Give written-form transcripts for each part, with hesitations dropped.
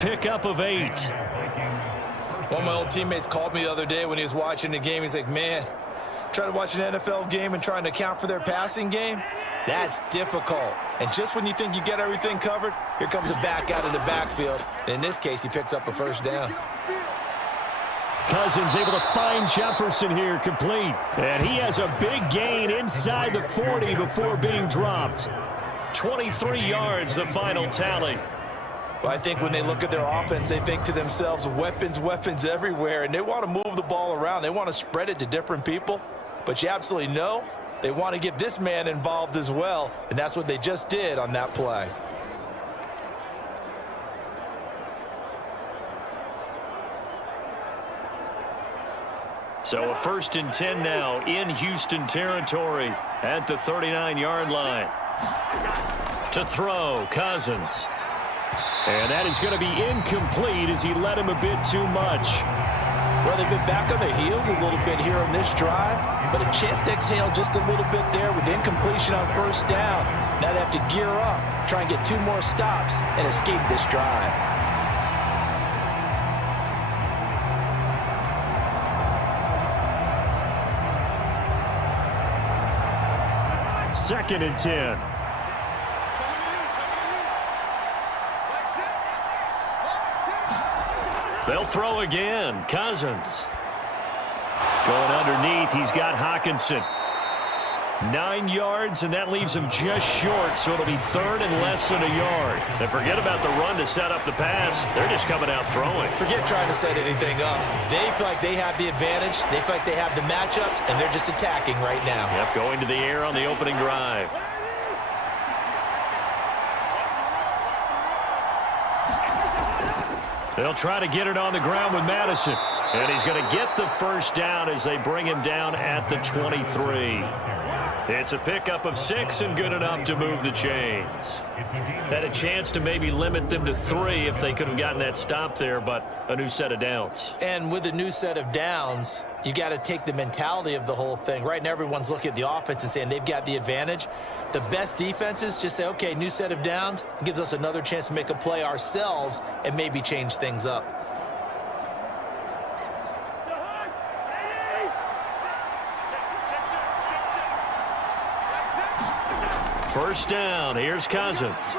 Pickup of 8. One of my old teammates called me the other day when he was watching the game. He's like, man, trying to watch an NFL game and trying to account for their passing game, that's difficult. And just when you think you get everything covered, here comes a back out of the backfield. And in this case, he picks up a first down. Cousins able to find Jefferson here, complete. And he has a big gain inside the 40 before being dropped. 23 yards, the final tally. Well, I think when they look at their offense, they think to themselves, weapons, weapons everywhere, and they want to move the ball around. They want to spread it to different people, but you absolutely know they want to get this man involved as well, and that's what they just did on that play. So a 1st and 10 now in Houston territory at the 39-yard line. To throw, Cousins. And that is going to be incomplete as he led him a bit too much. Well, they've been back on their heels a little bit here on this drive, but a chance to exhale just a little bit there with incompletion on first down. Now they have to gear up, try and get 2 more stops, and escape this drive. Second and 10. They'll throw again. Cousins. Going underneath, he's got Hockenson. 9 yards, and that leaves him just short, so it'll be 3rd and less than a yard. And forget about the run to set up the pass. They're just coming out throwing. Forget trying to set anything up. They feel like they have the advantage. They feel like they have the matchups, and they're just attacking right now. Yep, going to the air on the opening drive. They'll try to get it on the ground with Madison. And he's going to get the first down as they bring him down at the 23. It's a pickup of 6 and good enough to move the chains. Had a chance to maybe limit them to 3 if they could have gotten that stop there, but a new set of downs. And with a new set of downs, you got to take the mentality of the whole thing. Right now, everyone's looking at the offense and saying they've got the advantage. The best defenses just say, okay, new set of downs. It gives us another chance to make a play ourselves and maybe change things up. First down, here's Cousins.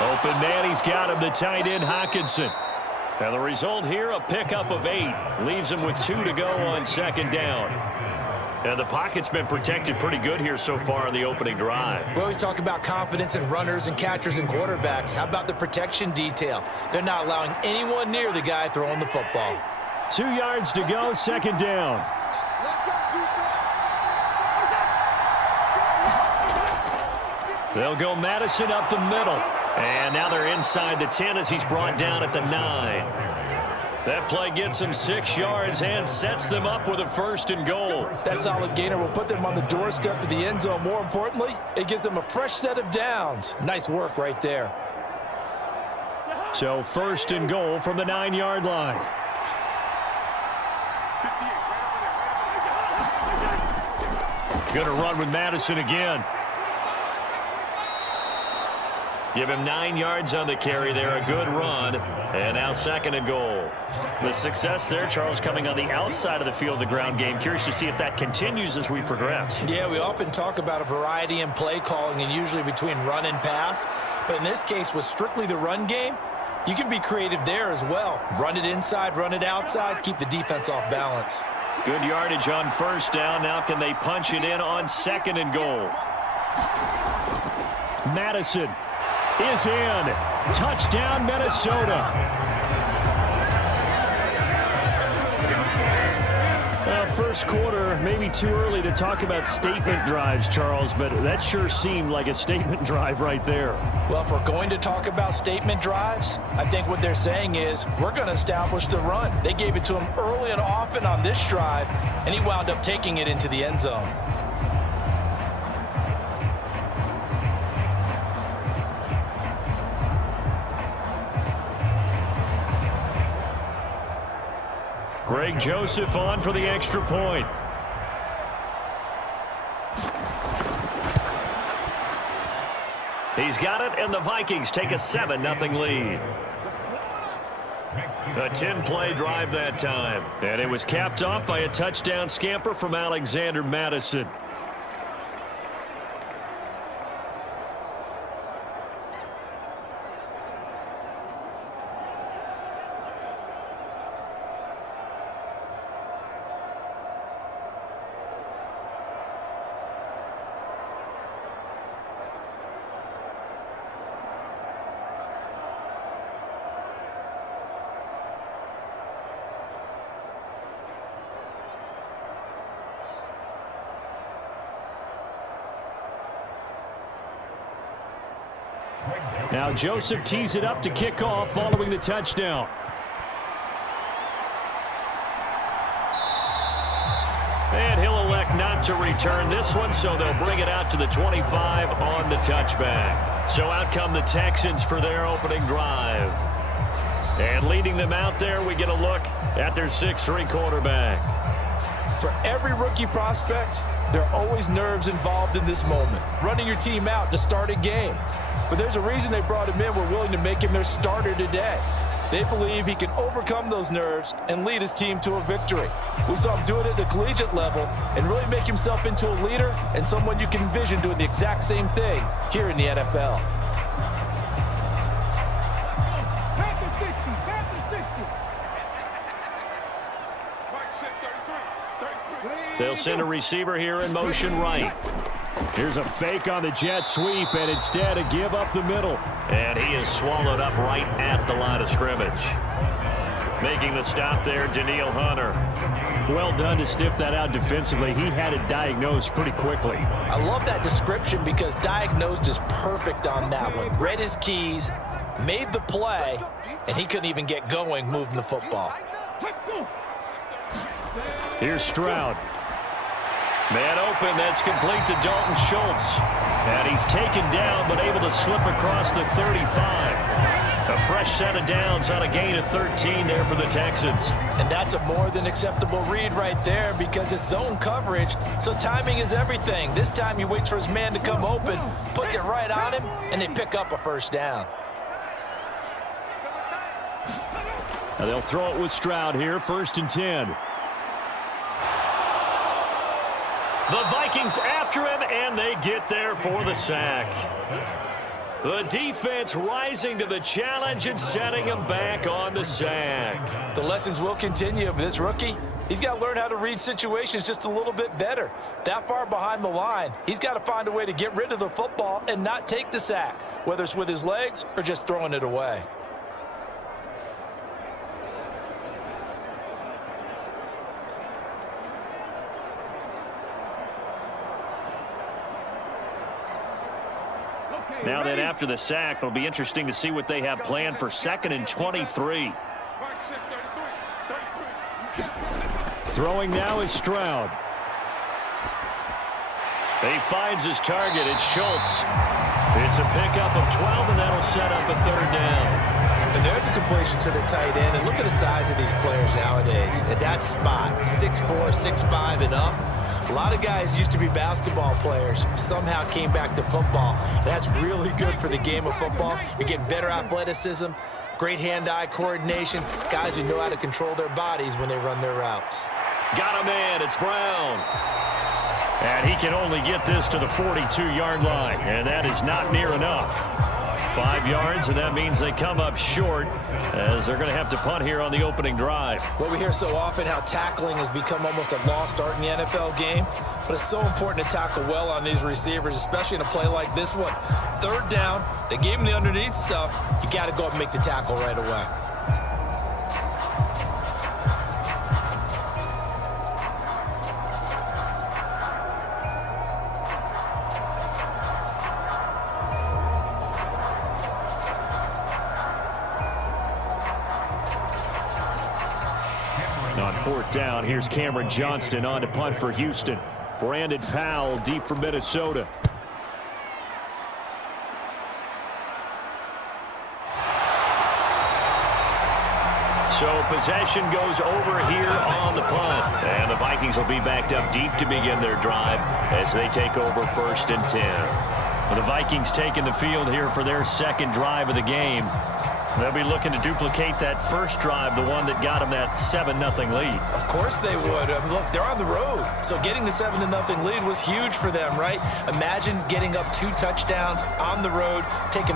Open man, he's got him, the tight end Hockenson. And the result here, a pickup of 8. Leaves him with 2 to go on 2nd down. And the pocket's been protected pretty good here so far in the opening drive. We always talk about confidence in runners and catchers and quarterbacks. How about the protection detail? They're not allowing anyone near the guy throwing the football. 2 yards to go, 2nd down. They'll go Madison up the middle. And now they're inside the 10 as he's brought down at the 9. That play gets him 6 yards and sets them up with a 1st and goal. That solid gainer will put them on the doorstep of the end zone. More importantly, it gives them a fresh set of downs. Nice work right there. So 1st and goal from the 9-yard line. Going to run with Madison again. Give him 9 yards on the carry there, a good run. And now 2nd and goal. The success there, Charles, coming on the outside of the field, the ground game. Curious to see if that continues as we progress. Yeah, we often talk about a variety in play calling and usually between run and pass. But in this case, with strictly the run game, you can be creative there as well. Run it inside, run it outside, keep the defense off balance. Good yardage on 1st down. Now can they punch it in on 2nd and goal? Madison is in. Touchdown, Minnesota. First quarter, maybe too early to talk about statement drives, Charles, but that sure seemed like a statement drive right there. Well, if we're going to talk about statement drives, I think what they're saying is we're going to establish the run. They gave it to him early and often on this drive, and he wound up taking it into the end zone. Greg Joseph on for the extra point. He's got it, and the Vikings take a 7-0 lead. A 10-play drive that time. And it was capped off by a touchdown scamper from Alexander Madison. Now Joseph tees it up to kick off following the touchdown. And he'll elect not to return this one, so they'll bring it out to the 25 on the touchback. So out come the Texans for their opening drive. And leading them out there, we get a look at their 6'3" quarterback. For every rookie prospect, there are always nerves involved in this moment. Running your team out to start a game. But there's a reason they brought him in. We're willing to make him their starter today. They believe he can overcome those nerves and lead his team to a victory. We saw him do it at the collegiate level and really make himself into a leader and someone you can envision doing the exact same thing here in the NFL. They'll send a receiver here in motion right. Here's a fake on the jet sweep, and instead a give up the middle. And he is swallowed up right at the line of scrimmage. Making the stop there, Danielle Hunter. Well done to sniff that out defensively. He had it diagnosed pretty quickly. I love that description because diagnosed is perfect on that one. Read his keys, made the play, and he couldn't even get going moving the football. Here's Stroud. Man open, that's complete to Dalton Schultz. And he's taken down, but able to slip across the 35. A fresh set of downs on a gain of 13 there for the Texans. And that's a more than acceptable read right there because it's zone coverage, so timing is everything. This time he waits for his man to come open, puts it right on him, and they pick up a first down. Now they'll throw it with Stroud here, 1st and 10. The Vikings after him, and they get there for the sack. The defense rising to the challenge and setting him back on the sack. The lessons will continue, but this rookie, he's got to learn how to read situations just a little bit better. That far behind the line, he's got to find a way to get rid of the football and not take the sack, whether it's with his legs or just throwing it away. Now then, after the sack, it'll be interesting to see what they have planned for 2nd and 23. Throwing now is Stroud. He finds his target. It's Schultz. It's a pickup of 12, and that'll set up a 3rd down. And there's a completion to the tight end. And look at the size of these players nowadays. At that spot, 6'4", 6'5", and up. A lot of guys used to be basketball players, somehow came back to football. That's really good for the game of football. You're getting better athleticism, great hand-eye coordination, guys who know how to control their bodies when they run their routes. Got a man, it's Brown. And he can only get this to the 42-yard line, and that is not near enough. 5 yards, and that means they come up short as they're going to have to punt here on the opening drive. Well, we hear so often how tackling has become almost a lost art in the NFL game, but it's so important to tackle well on these receivers, especially in a play like this one. 3rd down, they gave him the underneath stuff. You got to go up and make the tackle right away. On 4th down, here's Cameron Johnston on to punt for Houston. Brandon Powell deep for Minnesota. So possession goes over here on the punt. And the Vikings will be backed up deep to begin their drive as they take over 1st and 10. The Vikings taking the field here for their 2nd drive of the game. They'll be looking to duplicate that first drive, the one that got them that 7-0 lead. Of course they would. Look, they're on the road, so getting the 7-0 lead was huge for them, right? Imagine getting up 2 touchdowns on the road, taking